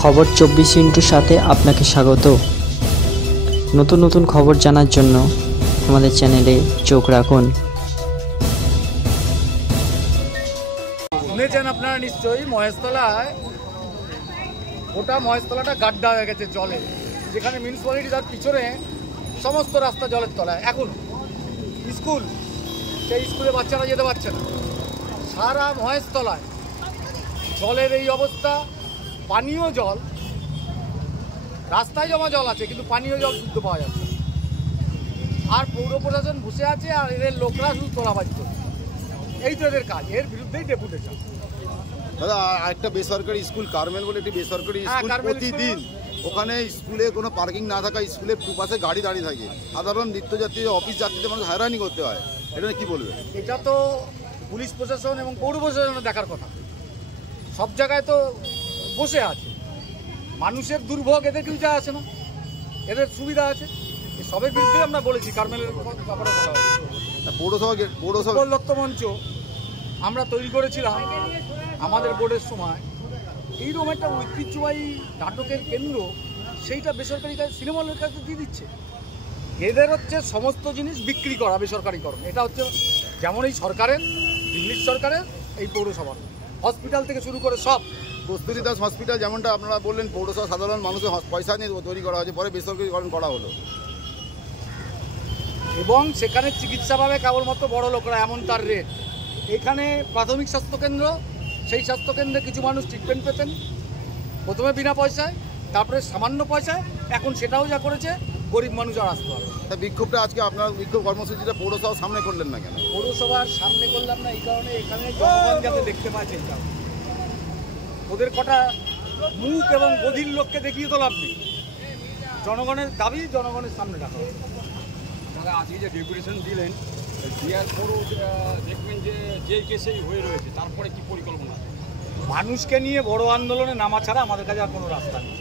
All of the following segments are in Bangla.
খবর 24 সাথে আপনাকে স্বাগত। নতুন নতুন খবর জানার জন্য আমাদের চ্যানেলে চোখ রাখুন। শুনেছেন আপনারা নিশ্চয়ই মহেশতলায় গোটা মহেশতলাটা গাড্ডা হয়ে গেছে জলে, যেখানে মিউনিসিপ্যালিটি তার পিছনে সমস্ত রাস্তা জলের তলায়। এখন স্কুল, সেই স্কুলে বাচ্চারা যেতে পারছে না। সারা মহেশতলায় জলের এই অবস্থা। পানীয় জল, রাস্তায় জমা জল আছে কিন্তু পানীয় জল শুদ্ধ পাওয়া যাচ্ছে। আর পৌর প্রশাসন বসে আছে আর এদের লোকরা শুধু তোলাবাজ করছে। এই তো এদের কাজ, এর বিরুদ্ধেই ডেপুটেশন। দাদা, একটা বেসরকারি স্কুল কার্মেল বলে একটি বেসরকারি স্কুল, প্রতিদিন ওখানে স্কুলে কোনো পার্কিং না থাকা স্কুলে দুপাশে গাড়ি দাঁড়িয়ে থাকে। সাধারণ নিত্যযাত্রী অফিস যাত্রীদের মানুষ হয়রানি করতে হয়। এটা কি বলবে? এটা তো পুলিশ প্রশাসন এবং পৌর প্রশাসনের দেখার কথা। সব জায়গায় তো বসে আছে, মানুষের দুর্ভোগ এদের কিছু যায় আসে না, এদের সুবিধা আছে। সবের বিরুদ্ধে আমরা বলেছি, কার্মেলের ব্যাপারে বলা হয়েছে। পৌরসভা দত্ত মঞ্চ আমরা তৈরি করেছিলাম আমাদের বোর্ডের সময়। এইরকম একটা ঐতিহ্যবাহী নাটকের কেন্দ্র, সেইটা বেসরকারি সিনেমা হলের কাছে দিয়ে দিচ্ছে। এদের হচ্ছে সমস্ত জিনিস বিক্রি করা, বেসরকারিকরণ। এটা হচ্ছে যেমন এই সরকারের, ইংলিশ সরকারের, এই পৌরসভার হসপিটাল থেকে শুরু করে সব। কস্তুরী দাস হসপিটাল যেমনটা আপনারা বললেন, পৌরসভা সাধারণ মানুষের পয়সা নিয়ে তৈরি করা হয়েছে, পরে বেসরকারিকরণ করা হলো। এবং সেখানে চিকিৎসা পাবে কেবলমাত্র বড় লোকরা, এমন তার রেট। এখানে প্রাথমিক স্বাস্থ্যকেন্দ্র, সেই স্বাস্থ্যকেন্দ্রে কিছু মানুষ ট্রিটমেন্ট পেতেন প্রথমে বিনা পয়সায়, তারপরে সামান্য পয়সায়। এখন সেটাও যা করেছে, গরিব মানুষ আর আসতে পারে। তা বিক্ষোভটা আজকে আপনার বিক্ষোভ কর্মসূচিটা পৌরসভার সামনে করলেন না কেন? পৌরসভার সামনে করলাম না এই কারণে, এখানে জনগণ যাতে দেখতে পাচ্ছে। ওদের কটা মুখ এবং বধির লোককে দেখিয়ে তো লাভ নেই। জনগণের দাবি জনগণের সামনে রাখা হবে। তারা আজকে যে ডেপুটেশন দিলেন, দেওয়ার পরও দেখবেন যে যেই কেসেই হয়ে রয়েছে, তারপরে কি পরিকল্পনা? মানুষকে নিয়ে বড় আন্দোলনে নামা ছাড়া আমাদের কাছে আর কোনো রাস্তা নেই।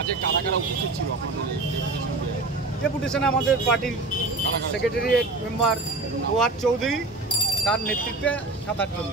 আজকে কারা কারা উপস্থিত ছিল আপনাদের ডেপুটেশনে? আমাদের পার্টির সেক্রেটারিয়েট মেম্বার ফোয়াদ চৌধুরী, তার নেতৃত্বে 7-8 জন।